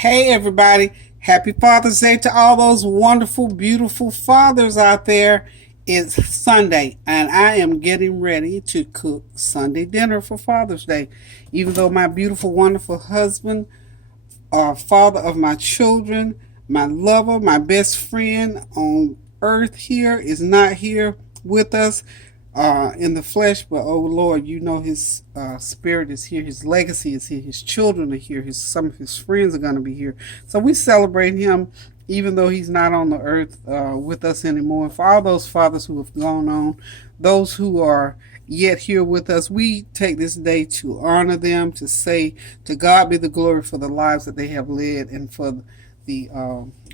Hey everybody, happy Father's Day to all those wonderful, beautiful fathers out there. It's Sunday and I am getting ready to cook Sunday dinner for Father's Day. Even though my beautiful, wonderful husband, father of my children, my lover, my best friend on earth here is not here with us in the flesh, but oh Lord, you know his spirit is here, his legacy is here, his children are here, some of his friends are going to be here. So we celebrate him even though he's not on the earth with us anymore. For all those fathers who have gone on, those who are yet here with us, we take this day to honor them, to say to God be the glory for the lives that they have led and for the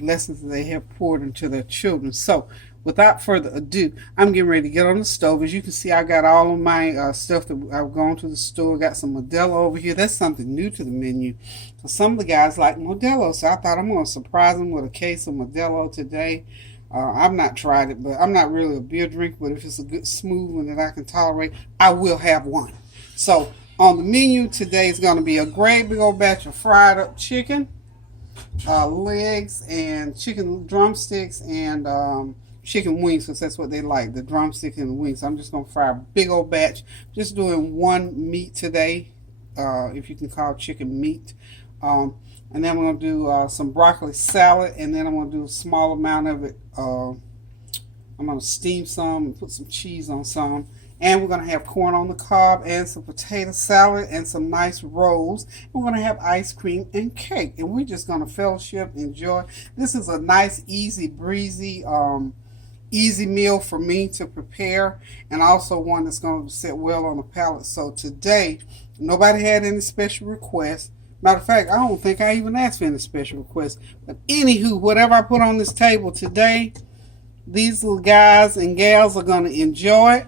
lessons that they have poured into their children. So without further ado, I'm getting ready to get on the stove. As you can see, I got all of my stuff that I've gone to the store. Got some Modelo over here. That's something new to the menu. So some of the guys like Modelo, so I thought I'm going to surprise them with a case of Modelo today. I've not tried it, but I'm not really a beer drinker, but if it's a good smooth one that I can tolerate, I will have one. So on the menu today is going to be a great big old batch of fried up chicken, legs, and chicken drumsticks, and chicken wings, because that's what they like, the drumstick and the wings. So I'm just going to fry a big old batch. Just doing one meat today, if you can call chicken meat. And then I'm going to do some broccoli salad, and then I'm going to do a small amount of it. I'm going to steam some and put some cheese on some. And we're going to have corn on the cob and some potato salad and some nice rolls. We're going to have ice cream and cake. And we're just going to fellowship, enjoy. This is a nice, easy, breezy, easy meal for me to prepare, and also one that's going to sit well on the palate. So today, nobody had any special requests. Matter of fact, I don't think I even asked for any special requests. But anywho, whatever I put on this table today, these little guys and gals are going to enjoy it.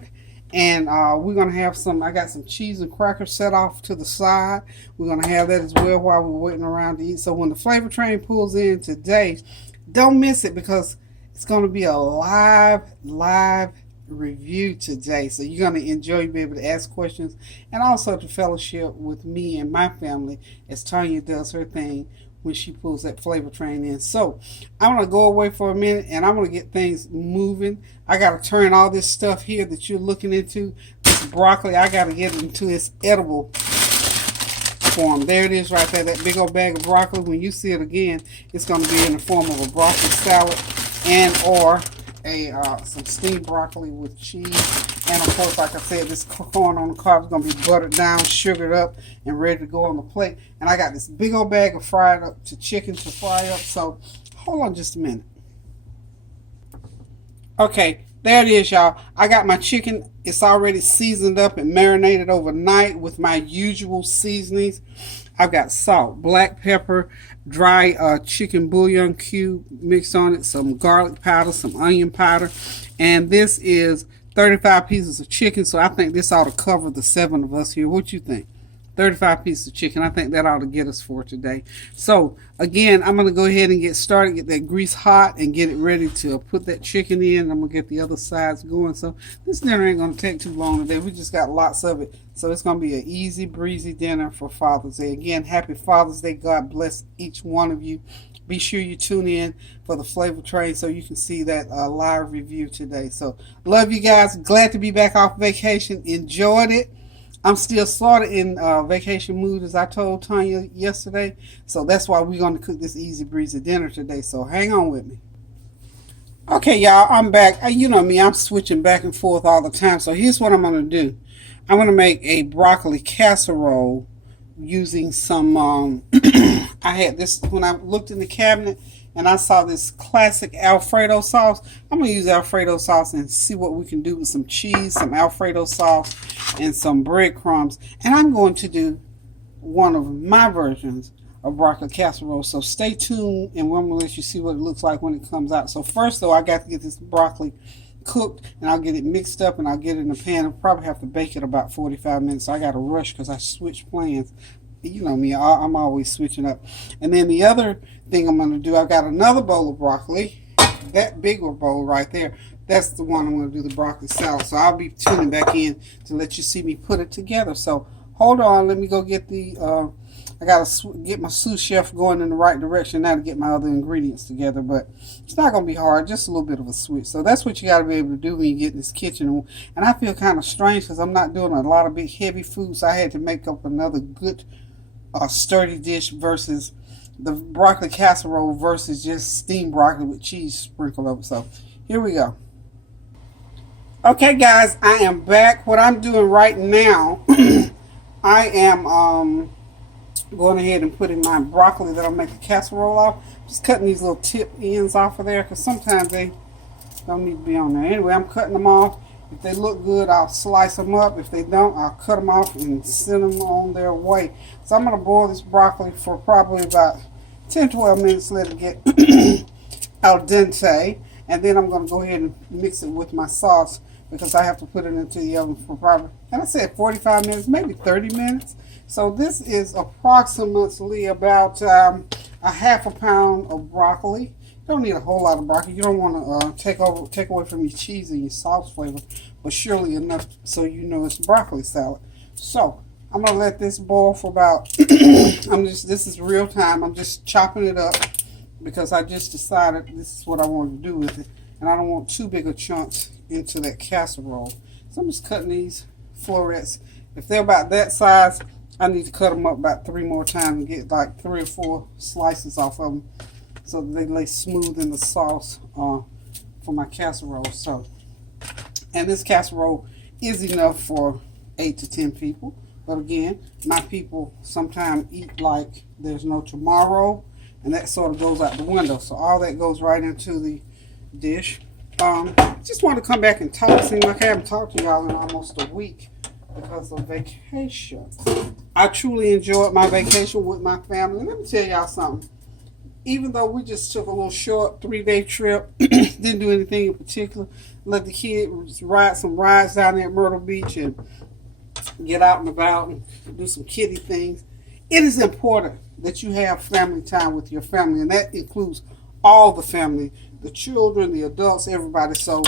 And we're going to have some, I got some cheese and crackers set off to the side. We're going to have that as well while we're waiting around to eat. So when the flavor train pulls in today, don't miss it, because it's going to be a live review today. So you're going to enjoy, you'll be able to ask questions, and also to fellowship with me and my family as Tanya does her thing when she pulls that flavor train in. So I'm going to go away for a minute, and I'm going to get things moving. I got to turn all this stuff here that you're looking into, this broccoli, I got to get it into its edible form. There it is right there, that big old bag of broccoli. When you see it again, it's going to be in the form of a broccoli salad and or some steamed broccoli with cheese. And of course, like I said, this corn on the cob is going to be buttered down, sugared up, and ready to go on the plate. And I got this big old bag of fried up chicken to fry up. So hold on just a minute. Okay, there it is, y'all. I got my chicken. It's already seasoned up and marinated overnight with my usual seasonings. I've got salt, black pepper, dry chicken bouillon cube mixed on it, some garlic powder, some onion powder, and this is 35 pieces of chicken, so I think this ought to cover the 7 of us here. What you think? 35 pieces of chicken. I think that ought to get us for today. So again, I'm going to go ahead and get started, get that grease hot, and get it ready to put that chicken in. I'm going to get the other sides going. So this dinner ain't going to take too long today. We just got lots of it. So it's going to be an easy breezy dinner for Father's Day. Again, happy Father's Day. God bless each one of you. Be sure you tune in for the flavor train so you can see that live review today. So love you guys. Glad to be back off vacation. Enjoyed it. I'm still sort of in vacation mood, as I told Tanya yesterday. So that's why we're going to cook this easy breezy dinner today. So hang on with me. Okay, y'all, I'm back. You know me, I'm switching back and forth all the time. So here's what I'm going to do. I'm going to make a broccoli casserole using some, I had this, when I looked in the cabinet and I saw this classic Alfredo sauce. I'm going to use Alfredo sauce and see what we can do with some cheese, some Alfredo sauce, and some breadcrumbs. And I'm going to do one of my versions of broccoli casserole. So stay tuned, and we're going to let you see what it looks like when it comes out. So first, though, I got to get this broccoli cooked, and I'll get it mixed up, and I'll get it in the pan. I'll probably have to bake it about 45 minutes. So I got to rush because I switched plans. You know me, I'm always switching up. And then the other thing I'm going to do, I've got another bowl of broccoli, that bigger bowl right there. That's the one I'm going to do the broccoli salad. So I'll be tuning back in to let you see me put it together. So hold on, let me go get the I got to get my sous chef going in the right direction now to get my other ingredients together. But it's not going to be hard, just a little bit of a switch. So that's what you got to be able to do when you get in this kitchen. And I feel kind of strange because I'm not doing a lot of big heavy food, so I had to make up another good sturdy dish versus the broccoli casserole versus just steamed broccoli with cheese sprinkled over. So here we go. Okay, guys, I am back. What I'm doing right now, I am going ahead and putting my broccoli that I'll make a casserole off. Just cutting these little tip ends off of there because sometimes they don't need to be on there. Anyway, I'm cutting them off. If they look good, I'll slice them up. If they don't, I'll cut them off and send them on their way. So I'm going to boil this broccoli for probably about 10-12 minutes, let it get al dente. And then I'm going to go ahead and mix it with my sauce because I have to put it into the oven for probably, and I said 45 minutes, maybe 30 minutes. So this is approximately about a half a pound of broccoli. You don't need a whole lot of broccoli. You don't want to take away from your cheese and your sauce flavor, but surely enough so you know it's broccoli salad. So I'm gonna let this boil for about. This is real time. I'm just chopping it up because I just decided this is what I want to do with it, and I don't want too big of chunks into that casserole. So I'm just cutting these florets. If they're about that size, I need to cut them up about 3 more times and get like 3 or 4 slices off of them so that they lay smooth in the sauce for my casserole. So, and this casserole is enough for 8 to 10 people. But again, my people sometimes eat like there's no tomorrow, and that sort of goes out the window. So all that goes right into the dish. Just want to come back and talk. Seems like I haven't talked to y'all in almost a week because of vacation. I truly enjoyed my vacation with my family. Let me tell y'all something. Even though we just took a little short 3-day trip, didn't do anything in particular, let the kids ride some rides down there at Myrtle Beach and get out and about and do some kiddie things. It is important that you have family time with your family, and that includes all the family, the children, the adults, everybody. So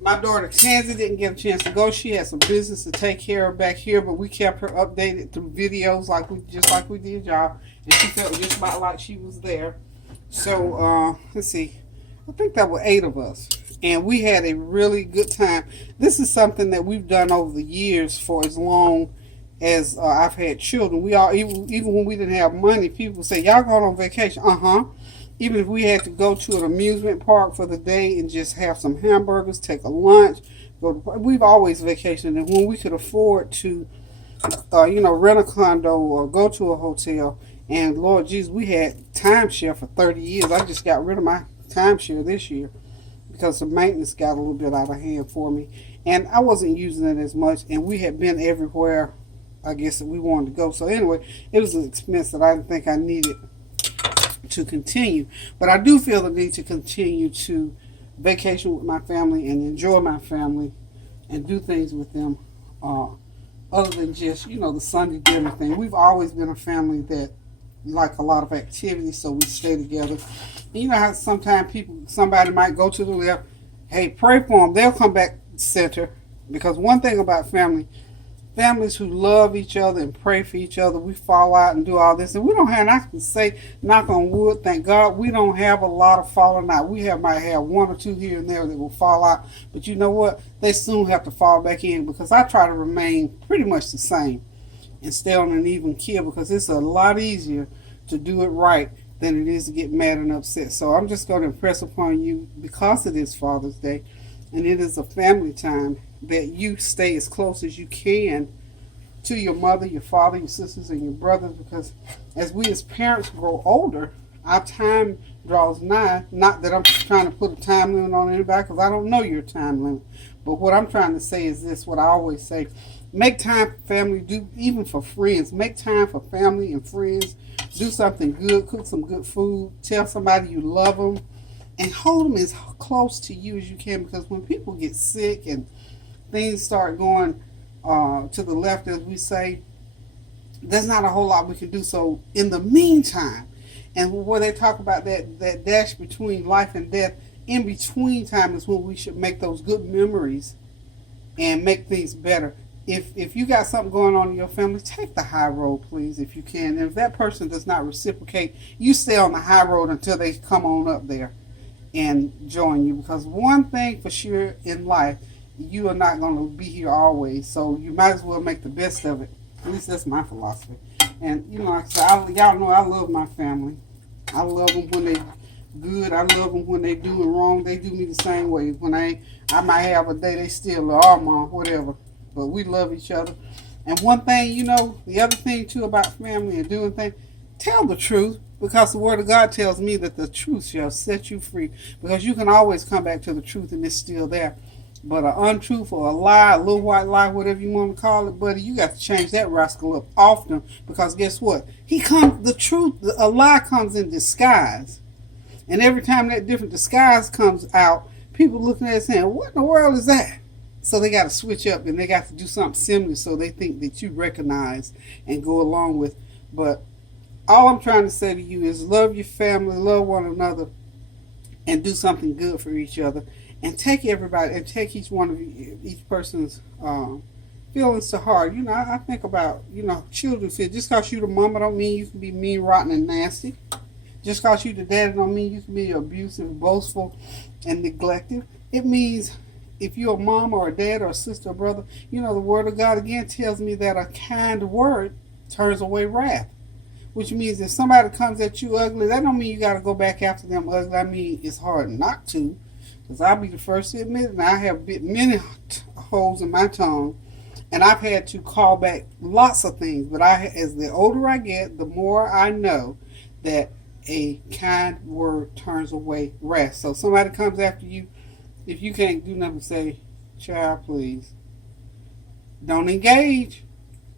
my daughter Tansy didn't get a chance to go. She had some business to take care of back here, but we kept her updated through videos like we did y'all, and she felt just about like she was there. So let's see, I think there were 8 of us, and we had a really good time. This is something that we've done over the years for as long as I've had children. We all, even when we didn't have money, people say, y'all going on vacation? Even if we had to go to an amusement park for the day and just have some hamburgers, take a lunch, we've always vacationed. And when we could afford to, rent a condo or go to a hotel, and Lord Jesus, we had timeshare for 30 years. I just got rid of my timeshare this year because the maintenance got a little bit out of hand for me. And I wasn't using it as much, and we had been everywhere, I guess, that we wanted to go. So anyway, it was an expense that I didn't think I needed to continue. But I do feel the need to continue to vacation with my family and enjoy my family and do things with them other than just, the Sunday dinner thing. We've always been a family that like a lot of activities, so we stay together. And you know how sometimes somebody might go to the left, hey, pray for them. They'll come back center, because one thing about families who love each other and pray for each other, we fall out and do all this, and we don't have, and I can say, knock on wood, thank God, we don't have a lot of falling out. We might have 1 or 2 here and there that will fall out, but you know what? They soon have to fall back in, because I try to remain pretty much the same and stay on an even keel, because it's a lot easier to do it right than it is to get mad and upset. So I'm just going to impress upon you, because it is Father's Day and it is a family time, that you stay as close as you can to your mother, your father, your sisters, and your brothers, because as we as parents grow older, our time draws nigh. Not that I'm trying to put a time limit on anybody, because I don't know your time limit. But what I'm trying to say is this, what I always say: make time for family, do even for friends. Make time for family and friends. Do something good, cook some good food, tell somebody you love them, and hold them as close to you as you can, because when people get sick and things start going to the left, as we say, there's not a whole lot we can do. So in the meantime, and where they talk about that dash between life and death, in between time is when we should make those good memories and make things better. if you got something going on in your family, take the high road, please, if you can. And if that person does not reciprocate, you stay on the high road until they come on up there and join you. Because one thing for sure in life, you are not going to be here always. So you might as well make the best of it. At least that's my philosophy. And, you know, like I said, y'all know I love my family. I love them when they good. I love them when they doing wrong. They do me the same way. When I might have a day, they still are, mom, whatever. But we love each other. And one thing, you know, the other thing too about family and doing things, tell the truth. Because the word of God tells me that the truth shall set you free. Because you can always come back to the truth and it's still there. But an untruth or a lie, a little white lie, whatever you want to call it, buddy, you got to change that rascal up often. Because guess what? The truth, a lie comes in disguise. And every time that different disguise comes out, people looking at it saying, what in the world is that? So they got to switch up and they got to do something similar so they think that you recognize and go along with. But all I'm trying to say to you is love your family, love one another, and do something good for each other. And take everybody, and take each one of you, each person's feelings to heart. You know, I think about, you know, children feel, just because you the mama don't mean you can be mean, rotten, and nasty. Just because you the daddy don't mean you can be abusive, boastful, and neglected. It means if you're a mom or a dad or a sister or brother, you know, the word of God again tells me that a kind word turns away wrath. Which means if somebody comes at you ugly, that don't mean you got to go back after them ugly. I mean, it's hard not to. Because I'll be the first to admit it. I have bit many holes in my tongue. And I've had to call back lots of things. But as the older I get, the more I know that a kind word turns away wrath. So somebody comes after you, if you can't do nothing, say, child, please, don't engage.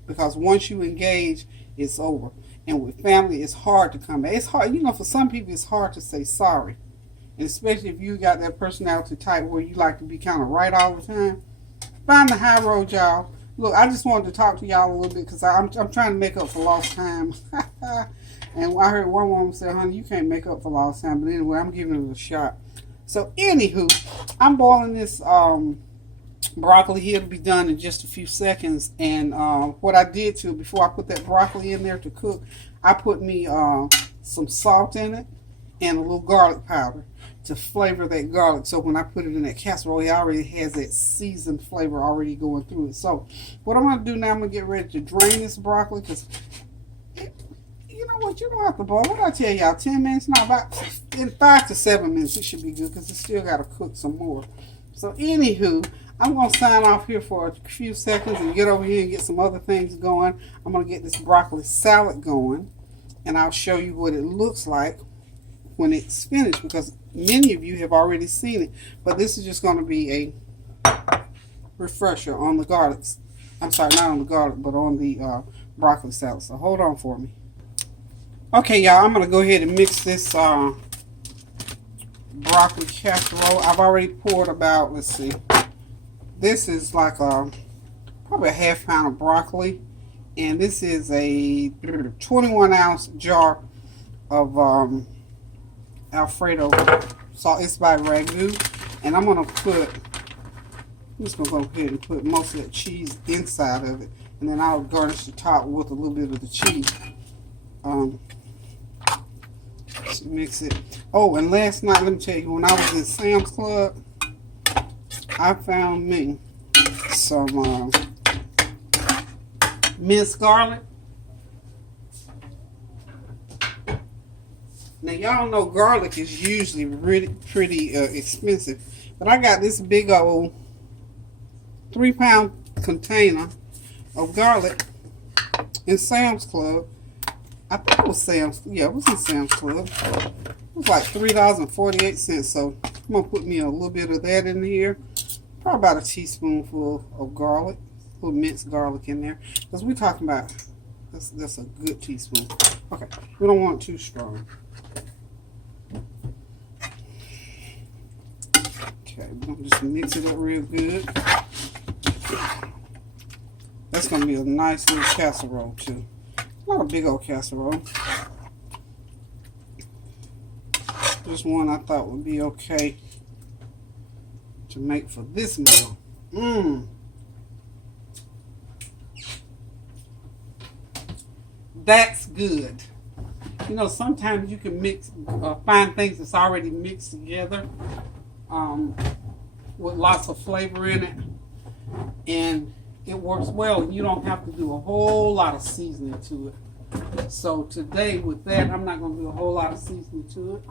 Because once you engage, it's over. And with family, it's hard to come back. It's hard, you know, for some people, it's hard to say sorry. And especially if you got that personality type where you like to be kind of right all the time. Find the high road, y'all. Look, I just wanted to talk to y'all a little bit because I'm trying to make up for lost time. And I heard one woman say, honey, you can't make up for lost time. But anyway, I'm giving it a shot. So, anywho, I'm boiling this broccoli here to be done in just a few seconds. And what I did to before I put that broccoli in there to cook, I put me some salt in it and a little garlic powder to flavor that garlic. So when I put it in that casserole, it already has that seasoned flavor already going through it. So what I'm going to do now, I'm going to get ready to drain this broccoli because you know what, you don't have to boil. What did I tell y'all? 10 minutes? No, about in 5 to 7 minutes it should be good because it's still got to cook some more. So anywho, I'm going to sign off here for a few seconds and get over here and get some other things going. I'm going to get this broccoli salad going and I'll show you what it looks like when it's finished because many of you have already seen it. But this is just going to be a refresher on the garlic. I'm sorry, not on the garlic, but on the broccoli salad. So hold on for me. Okay, y'all, I'm going to go ahead and mix this broccoli casserole. I've already poured about, let's see, this is like probably a half pound of broccoli. And this is a 21-ounce jar of Alfredo sauce. It's by Ragu. And I'm just going to go ahead and put most of that cheese inside of it. And then I'll garnish the top with a little bit of the cheese. Just mix it. Oh, and last night, let me tell you, when I was in Sam's Club, I found me some minced garlic. Now, y'all know garlic is usually really pretty expensive. But I got this big old 3-pound container of garlic in Sam's Club. I think it was Sam's. Yeah, it was in Sam's Club. It was like $3.48. So I'm going to put me a little bit of that in here. Probably about a teaspoonful of garlic. A little minced garlic in there. Because we're talking about, that's a good teaspoon. Okay, we don't want it too strong. Okay, we're going to just mix it up real good. That's going to be a nice little casserole too. Not a big old casserole. Just one I thought would be okay to make for this meal. That's good. You know, sometimes you can mix, find things that's already mixed together um, with lots of flavor in it, and it works well. You don't have to do a whole lot of seasoning to it. So today with that, I'm not going to do a whole lot of seasoning to it.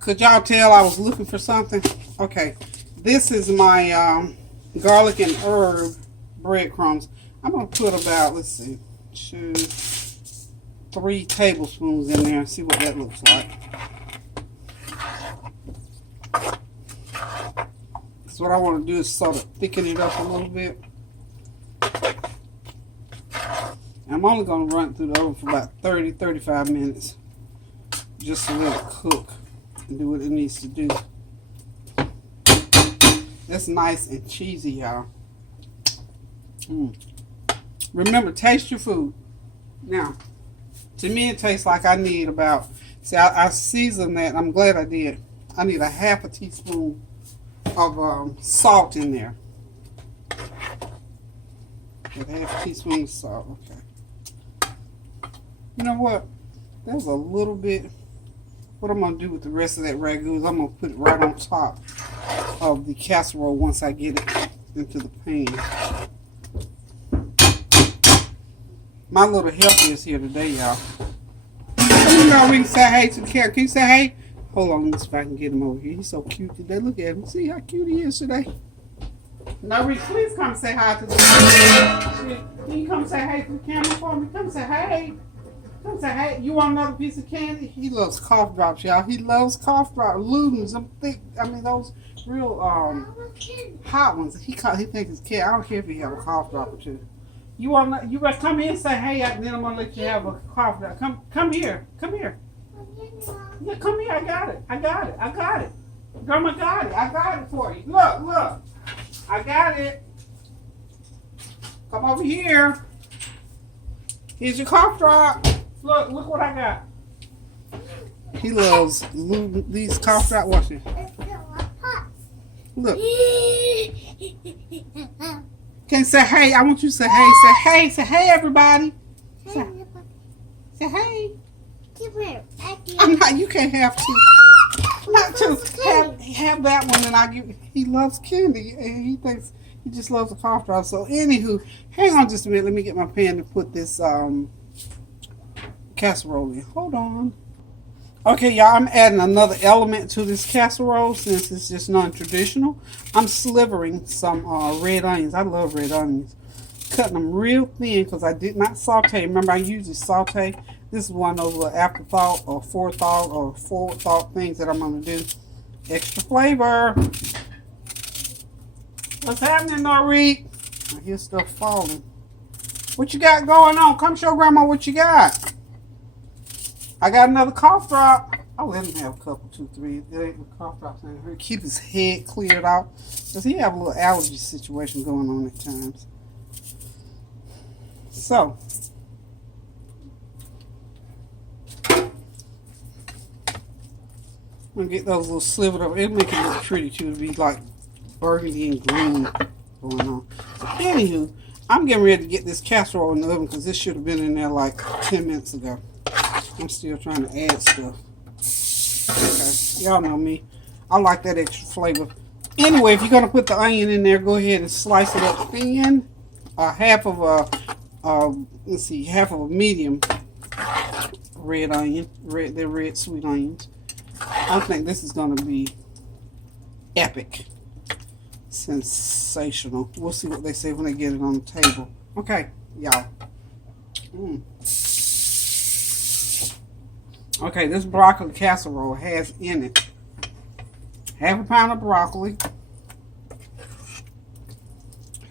Could y'all tell I was looking for something? Okay, this is my garlic and herb breadcrumbs. I'm going to put about, let's see, 3 tablespoons in there and see what that looks like. So what I want to do is sort of thicken it up a little bit. I'm only going to run it through the oven for about 30-35 minutes just to let it cook and do what it needs to do. That's nice and cheesy, y'all. Remember, taste your food. Now, to me, it tastes like I need about, see, I seasoned that. I'm glad I did. I need a half a teaspoon of salt in there. With half a teaspoon of salt. Okay. You know what? There's a little bit. What I'm going to do with the rest of that ragu is I'm going to put it right on top of the casserole once I get it into the pan. My little helper is here today, y'all. You know, we can say hey to the cat. Can you say hey? Hold on, let's see if I can get him over here. He's so cute today. Look at him. See how cute he is today. Now, Reese, please come say hi to the camera. Can you come say hey to the camera for me? Come say hey. Come say hey. You want another piece of candy? He loves cough drops, y'all. He loves cough drops. Ludens, them thick. I mean, those real hot ones. He thinks it's cat. I don't care if he have a cough drop or two. You better come here and say hey, and then I'm gonna let you have a cough drop. Come here. Yeah, come here. I got it. Grandma got it. I got it for you. Look. I got it. Come over here. Here's your cough drop. Look what I got. He loves these cough drop. Watch it. Look. Can you say hey? I want you to say hey. Say hey. Say hey, everybody. Say hey. I'm not. You can't have two. Not to have that one, and I give. He loves candy, and he thinks he just loves the cough drop. So, anywho, hang on just a minute. Let me get my pan to put this casserole in. Hold on. Okay, y'all. I'm adding another element to this casserole since it's just non-traditional. I'm slivering some red onions. I love red onions. Cutting them real thin because I did not saute. Remember, I usually saute. This is one of those little afterthought or forethought or forward thought things that I'm going to do. Extra flavor. What's happening, Noreen? I hear stuff falling. What you got going on? Come show Grandma what you got. I got another cough drop. I'll let him have a couple, 2, 3. There ain't no cough drops in here. Keep his head cleared out. Because he have a little allergy situation going on at times. So. I'm going to get those little slivered over. It'll make it look pretty too. It'll be like burgundy and green going on. So, anywho, I'm getting ready to get this casserole in the oven because this should have been in there like 10 minutes ago. I'm still trying to add stuff. Okay, y'all know me. I like that extra flavor. Anyway, if you're going to put the onion in there, go ahead and slice it up thin. Half of a medium red onion. They're red sweet onions. I think this is going to be epic. Sensational. We'll see what they say when they get it on the table. Okay, y'all. Okay, this broccoli casserole has in it half a pound of broccoli.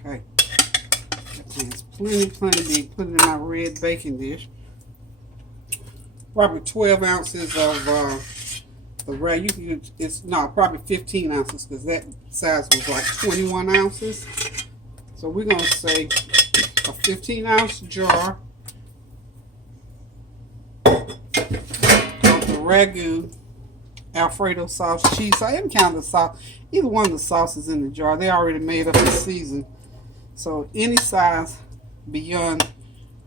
Okay. It's plenty big. Put it in my red baking dish. Probably 12 ounces of the rag. You can use, probably 15 ounces because that size was like 21 ounces. So we're going to say a 15-ounce jar of the ragu Alfredo sauce, cheese sauce, any kind of sauce. Either one of the sauces in the jar. They already made up and seasoned. So any size beyond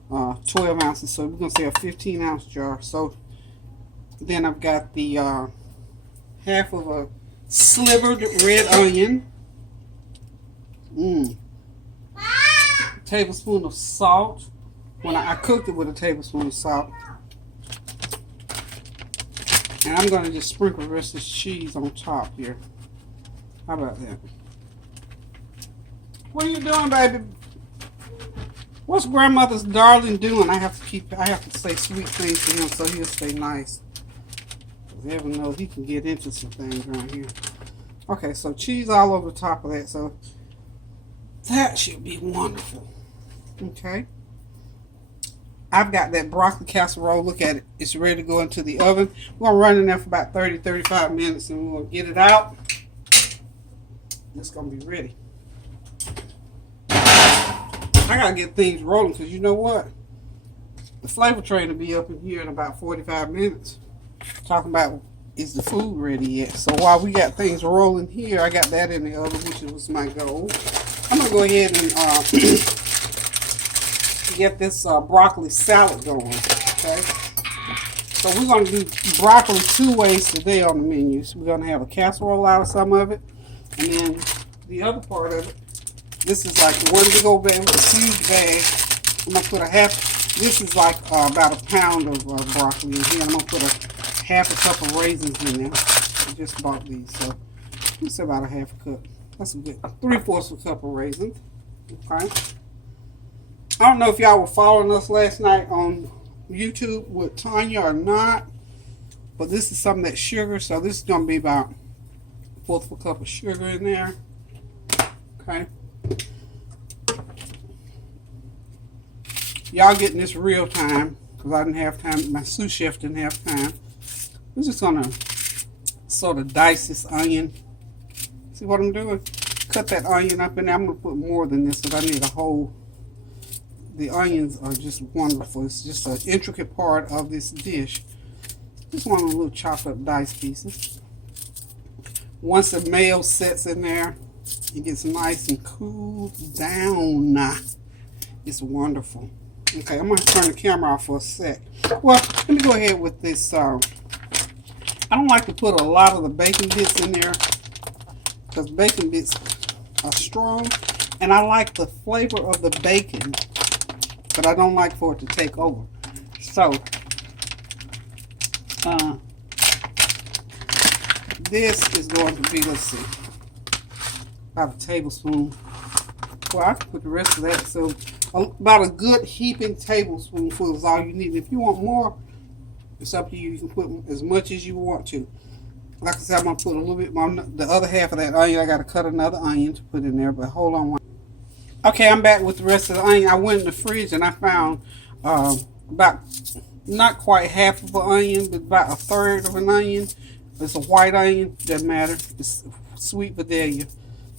12 ounces. So we're going to say a 15-ounce jar. So then I've got the half of a slivered red onion. Tablespoon of salt. When I cooked it with a tablespoon of salt. And I'm going to just sprinkle the rest of this cheese on top here. How about that? What are you doing, baby? What's grandmother's darling doing? I have to say sweet things to him so he'll stay nice. Because heaven knows he can get into some things right here. Okay, so cheese all over the top of that. So that should be wonderful. Okay. I've got that broccoli casserole. Look at it. It's ready to go into the oven. We're going to run in there for about 30-35 minutes and we're going to get it out. It's going to be ready. I got to get things rolling because you know what? The flavor train will be up in here in about 45 minutes. Talking about, is the food ready yet? So while we got things rolling here, I got that in the oven, which was my goal. I'm going to go ahead and get this broccoli salad going, okay? So we're going to do broccoli two ways today on the menu. So we're going to have a casserole out of some of it, and then the other part of it, this is like one big old bag, a huge bag. I'm going to put a half, this is like about a pound of broccoli in here. I'm going to put a half a cup of raisins in there. I just bought these, so it's about a half a cup. That's a good 3/4 of a cup of raisins, okay? I don't know if y'all were following us last night on YouTube with Tanya or not, but this is some of that sugar, so this is going to be about 1/4 of a cup of sugar in there. Okay. Y'all getting this real time because I didn't have time. My sous chef didn't have time. I'm just going to sort of dice this onion. See what I'm doing? Cut that onion up in there. I'm going to put more than this because I need a whole. The onions are just wonderful. It's just an intricate part of this dish. Just want a little chopped up dice pieces. Once the mayo sets in there, it gets nice and cooled down. It's wonderful. Okay, I'm going to turn the camera off for a sec. Well, let me go ahead with this. I don't like to put a lot of the bacon bits in there because bacon bits are strong. And I like the flavor of the bacon, but I don't like for it to take over. So, this is going to be, let's see, about a tablespoon. Well, I can put the rest of that. So, about a good heaping tablespoonful is all you need. If you want more, it's up to you. You can put as much as you want to. Like I said, I'm going to put a little bit more. The other half of that onion, I got to cut another onion to put in there, but hold on. Okay, I'm back with the rest of the onion. I went in the fridge and I found about not quite half of an onion, but about a third of an onion. It's a white onion, doesn't matter. It's sweet Vidalia.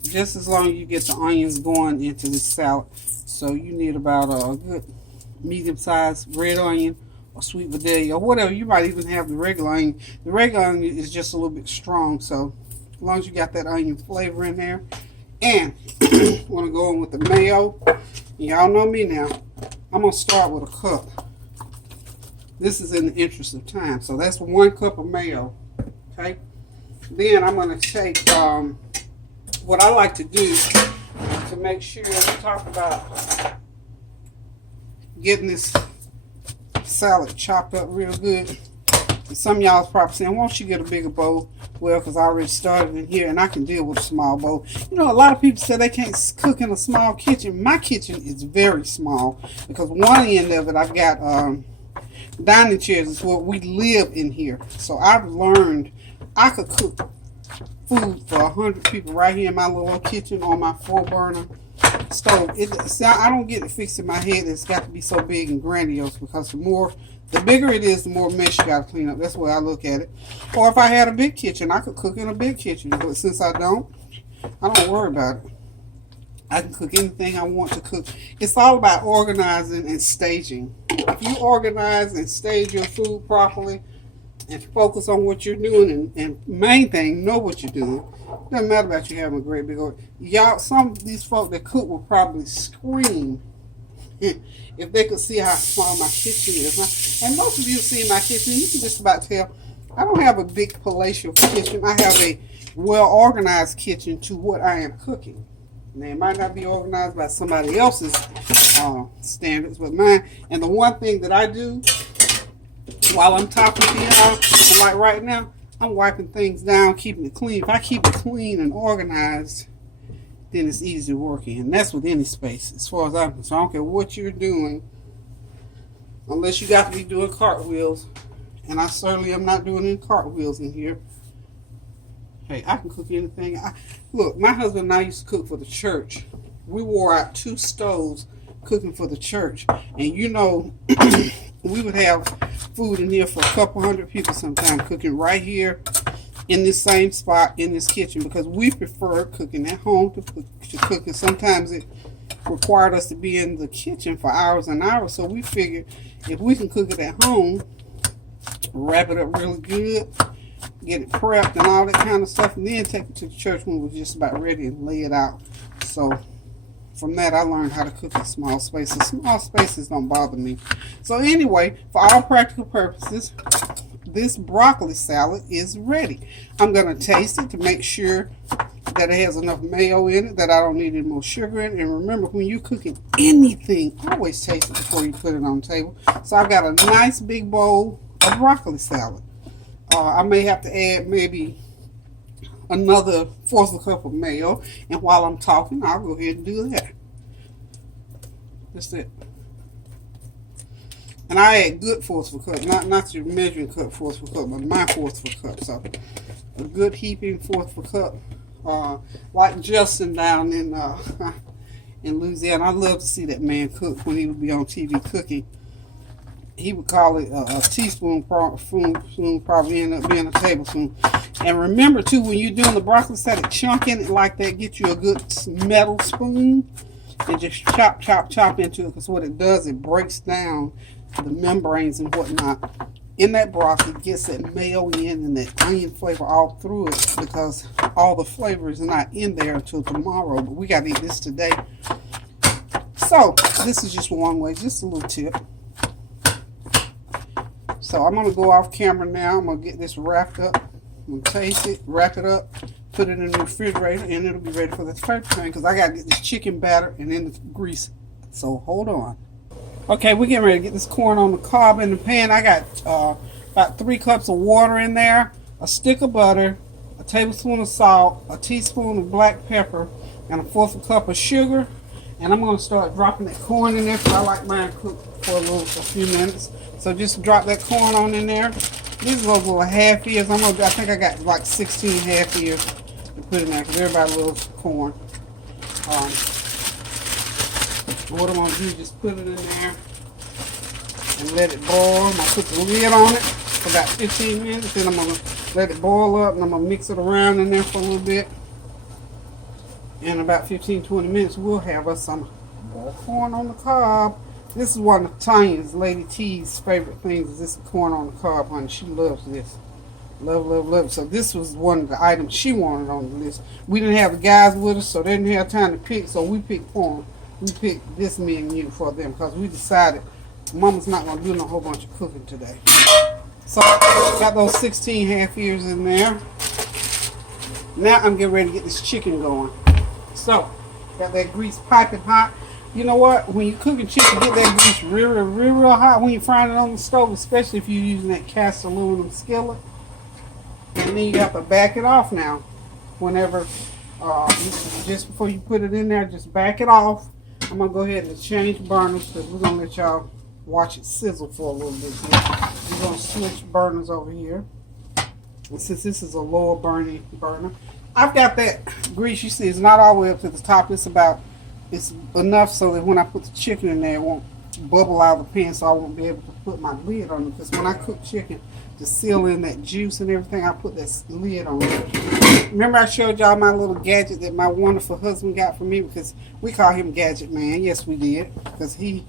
Just as long as you get the onions going into this salad. So you need about a good medium-sized red onion or sweet Vidalia or whatever. You might even have the regular onion. The regular onion is just a little bit strong, so as long as you got that onion flavor in there. And I want to go in with the mayo. Y'all know me now. I'm going to start with a cup. This is in the interest of time. So that's 1 cup of mayo. Okay. Then I'm going to take what I like to do to make sure we talk about getting this salad chopped up real good. And some of y'all is probably saying, why don't you get a bigger bowl? Well, because I already started in here and I can deal with a small bowl. You know, a lot of people say they can't cook in a small kitchen. My kitchen is very small because one end of it I've got dining chairs. Is where we live in here. So I've learned I could cook food for 100 people right here in my little kitchen on my 4-burner stove. I don't get it fixed in my head. It's got to be so big and grandiose because the bigger it is, the more mess you got to clean up. That's the way I look at it. Or if I had a big kitchen, I could cook in a big kitchen. But since I don't worry about it. I can cook anything I want to cook. It's all about organizing and staging. If you organize and stage your food properly, and focus on what you're doing, and main thing, know what you're doing. Doesn't matter about you having a great big order. Y'all, some of these folk that cook will probably scream if they could see how small my kitchen is. And most of you see my kitchen, you can just about tell I don't have a big palatial kitchen. I have a well-organized kitchen to what I am cooking. Now, it might not be organized by somebody else's standards, but mine. And the one thing that I do while I'm talking to y'all, and like right now, I'm wiping things down, keeping it clean. If I keep it clean and organized, then it's easy to work in. And that's with any space, as far as I'm concerned. I don't care what you're doing, unless you got to be doing cartwheels. And I certainly am not doing any cartwheels in here. Hey, I can cook anything. Look, my husband and I used to cook for the church. We wore out 2 stoves cooking for the church. And you know, we would have food in here for a couple hundred people sometimes, cooking right here in this same spot in this kitchen, because we prefer cooking at home to cooking. Sometimes it required us to be in the kitchen for hours and hours, so we figured if we can cook it at home, wrap it up really good, get it prepped and all that kind of stuff, and then take it to the church when we're just about ready and lay it out. So from that, I learned how to cook in small spaces. Small spaces don't bother me. So anyway, for all practical purposes, this broccoli salad is ready. I'm going to taste it to make sure that it has enough mayo in it, that I don't need any more sugar in it. And remember, when you're cooking anything, always taste it before you put it on the table. So I've got a nice big bowl of broccoli salad. I may have to add maybe another 1/4 cup of mayo, and while I'm talking, I'll go ahead and do that. That's it. And I add good 1/4 cup, not your measuring cup 1/4 cup, but my 1/4 cup. So a good heaping 1/4 cup, like Justin down in Louisiana. I love to see that man cook when he would be on TV cooking. He would call it a teaspoon, probably end up being a tablespoon. And remember too, when you're doing the broccoli salad, chunking it like that, get you a good metal spoon and just chop into it, because what it does, it breaks down the membranes and whatnot in that broccoli, gets that mayo in and that onion flavor all through it, because all the flavor is not in there until tomorrow, but we got to eat this today. So this is just one way, just a little tip. So I'm going to go off camera now. I'm going to get this wrapped up. I'm going to taste it, wrap it up, put it in the refrigerator, and it'll be ready for the paper pan, because I got to get this chicken batter and then the grease. So hold on. Okay, we're getting ready to get this corn on the cob in the pan. I got about 3 cups of water in there, a stick of butter, a tablespoon of salt, a teaspoon of black pepper, and a 1/4 cup of sugar. And I'm going to start dropping that corn in there, because I like mine cooked for a few minutes. So just drop that corn on in there. These are those little half ears. I think I got like 16 half ears to put in there, because everybody loves corn. What I'm going to do is just put it in there and let it boil. I'm going to put the lid on it for about 15 minutes. Then I'm going to let it boil up, and I'm going to mix it around in there for a little bit. In about 15-20 minutes, we'll have us some boiled corn on the cob. This is one of Tanya's, Lady T's, favorite things, is this corn on the cob, honey. She loves this. Love, love, love. So this was one of the items she wanted on the list. We didn't have the guys with us, so they didn't have time to pick, so we picked corn. We picked this menu for them, because we decided Mama's not going to do no whole bunch of cooking today. So got those 16 half ears in there. Now I'm getting ready to get this chicken going. So, got that grease piping hot. You know what? When you're cooking chicken, get that grease real hot when you're frying it on the stove, especially if you're using that cast aluminum skillet. And then you have to back it off now. Whenever, just before you put it in there, just back it off. I'm going to go ahead and change burners, because we're going to let y'all watch it sizzle for a little bit here. We're going to switch burners over here. And since this is a lower burning burner, I've got that grease, you see, it's not all the way up to the top. It's enough so that when I put the chicken in there, it won't bubble out of the pan, so I won't be able to put my lid on it. Because when I cook chicken, to seal in that juice and everything, I put that lid on it. Remember I showed y'all my little gadget that my wonderful husband got for me, because we call him Gadget Man. Yes, we did, because he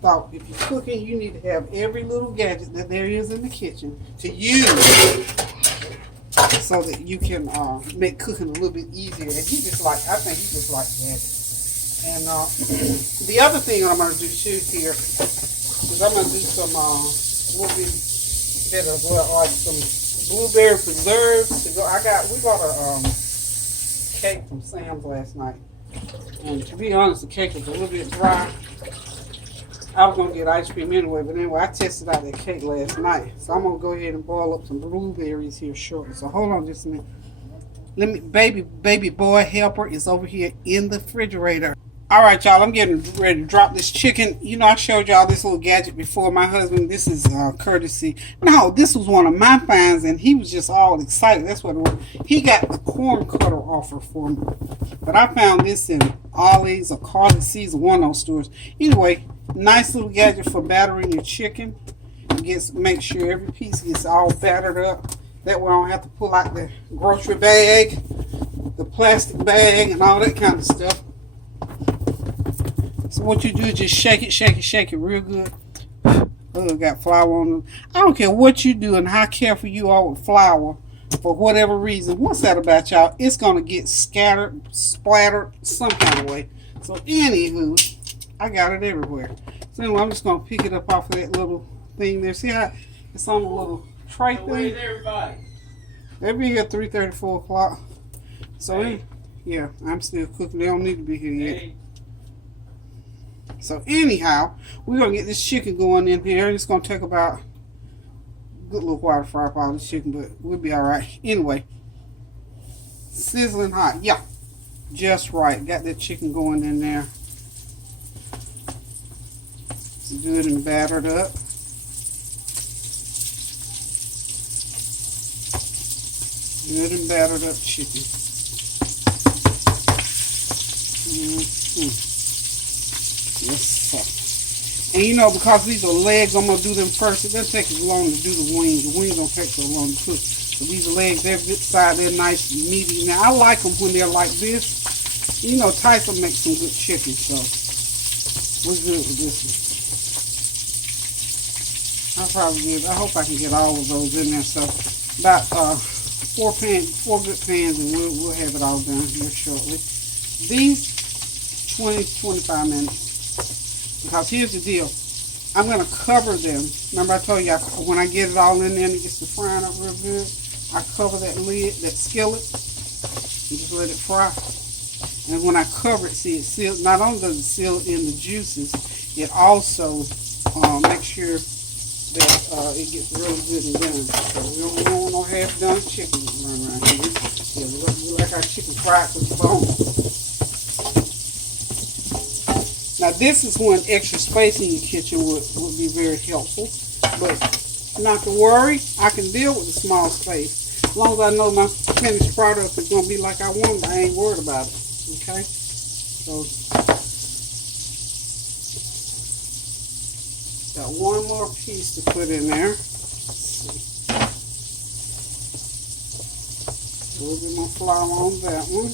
thought if you're cooking, you need to have every little gadget that there is in the kitchen to use so that you can make cooking a little bit easier. And he just like, I think he just like gadgets. And the other thing I'm going to do too here is I'm going to do some, will be better, like some blueberry preserves. To go. We got a cake from Sam's last night. And to be honest, the cake was a little bit dry. I was going to get ice cream anyway, but anyway, I tested out that cake last night. So I'm going to go ahead and boil up some blueberries here shortly. So hold on just a minute. Let me, baby boy helper is over here in the refrigerator. All right, y'all, I'm getting ready to drop this chicken. You know, I showed y'all this little gadget before. My husband, this is courtesy. No, this was one of my finds, and he was just all excited. That's what it was. He got the corn cutter offer for me. But I found this in Ollie's or Carly C's, one of those stores. Anyway, nice little gadget for battering your chicken. Make sure every piece gets all battered up. That way I don't have to pull out the grocery bag, the plastic bag, and all that kind of stuff. So what you do is just shake it real good. Oh, got flour on it. I don't care what you do and how careful you are with flour. For whatever reason, what's that about, y'all? It's going to get scattered, splattered, some kind of way. So anywho, I got it everywhere. So anyway, I'm just going to pick it up off of that little thing there. See how it's on a little tray thing? Where's everybody? They'll be here 3:30, 4 o'clock. So Hey. yeah, I'm still cooking. They don't need to be here yet. Hey. So anyhow, we're going to get this chicken going in here. It's going to take about a good little while to fry up all this chicken, but we'll be all right. Anyway, sizzling hot. Yeah, just right. Got that chicken going in there. It's good and battered up. Good and battered up chicken. Yes, sir. And you know, because these are legs, I'm going to do them first. It doesn't take as long to do the wings. The wings don't take so long to cook. So these are legs, they're good side, they're nice and meaty. Now, I like them when they're like this. You know, Tyson makes some good chicken, so we're good with this one. I hope I can get all of those in there. So about 4 good pans, and we'll have it all done here shortly. These 20-25 minutes. Because here's the deal, I'm going to cover them. Remember I told you when I get it all in there and it gets to frying up real good, I cover that lid, that skillet, and just let it fry. And when I cover it, see, it seals. Not only does it seal in the juices, it also makes sure that it gets really good and done. So we don't want no half-done chicken running around here. Yeah, we like our chicken fried with the bone. Now this is when extra space in your kitchen would be very helpful, but not to worry, I can deal with the small space. As long as I know my finished product is going to be like I want, I ain't worried about it, okay? So, got one more piece to put in there. A little bit more flour on that one.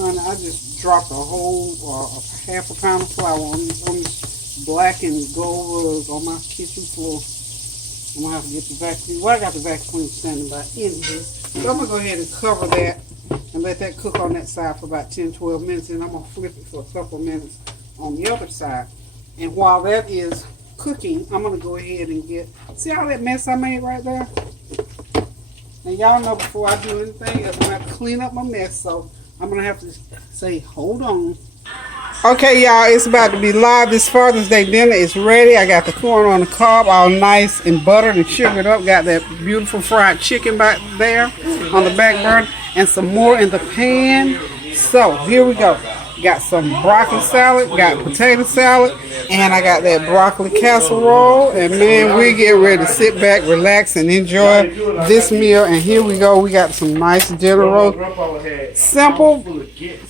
I just dropped a whole half a pound of flour on this black and gold rugs on my kitchen floor. I'm going to have to get the vacuum. Well, I got the vacuum standing by anyway. So I'm going to go ahead and cover that and let that cook on that side for about 10-12 minutes. And I'm going to flip it for a couple of minutes on the other side. And while that is cooking, I'm going to go ahead and see all that mess I made right there? And y'all know before I do anything, I'm going to have to clean up my mess. So I'm going to have to say, hold on. Okay, y'all, it's about to be live. This Father's Day dinner is ready. I got the corn on the cob, all nice and buttered and sugared up. Got that beautiful fried chicken back there on the back burner and some more in the pan. So, here we go. Got some broccoli salad, got potato salad, and I got that broccoli casserole. And man, we get ready to sit back, relax, and enjoy this meal. And here we go. We got some nice dinner roast. Simple,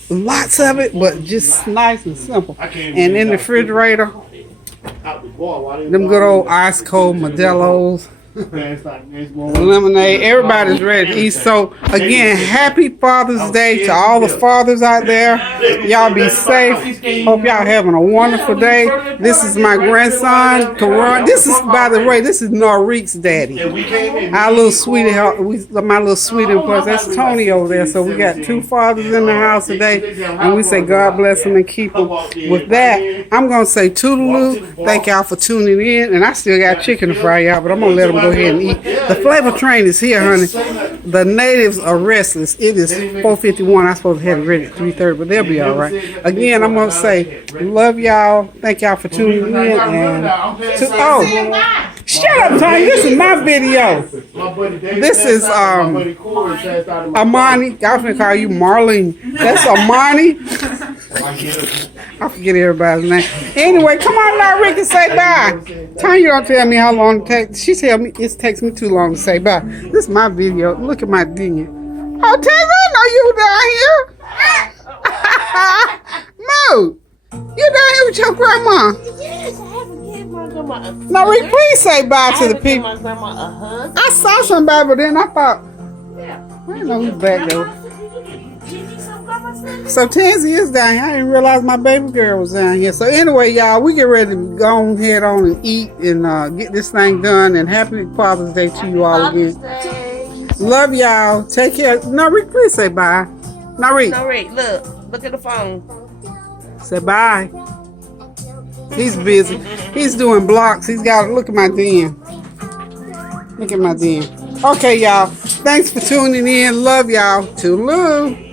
lots of it, but just nice and simple. And in the refrigerator, them good old ice cold Modelo's. Lemonade. Everybody's ready to eat. So again, happy Father's Day to all the fathers out there. Y'all be safe. Hope y'all having a wonderful day. This is my grandson, Karan. This is, by the way, this is Norik's daddy. Our little sweetie, my little sweetie, of course, that's Tony over there. So we got two fathers in the house today, and we say God bless them and keep them. With that, I'm gonna say toodaloo. Thank y'all for tuning in, and I still got chicken to fry, y'all, but I'm gonna let them go ahead and eat. The flavor train is here, honey. The natives are restless. It is 4:51. I'm supposed to have it ready at 3:30, but they'll be all right. Again, I'm gonna say love y'all. Thank y'all for tuning in. And shut up, Tony. This is my video. This is Armani. Y'all finna call you Marlene. That's Armani. I forget everybody's name. Anyway, come on now, Ricky, say bye. Tanya don't tell me how long it takes. She tell me it takes me too long to say bye. This is my video. Look at my dinghy. Oh, Tanya, I know you down here. Moo, you down here with your grandma? Yes, I haven't given my grandma a hug. No, Rick, please say bye to the I people. my grandma a hug. I saw somebody, but then I thought, Yeah. I didn't know who's back there. Did you need some grandma stuff? So Tansy is down here. I didn't realize my baby girl was down here. So anyway, y'all, we get ready to go head on and eat and get this thing done. And happy Father's Day to you all again. Love y'all. Take care. No, Rick, please say bye. No, Rick. No, Rick, look at the phone. Say bye. He's busy. He's doing blocks. He's got to look at my den. Look at my den. Okay, y'all. Thanks for tuning in. Love y'all. Toodaloo.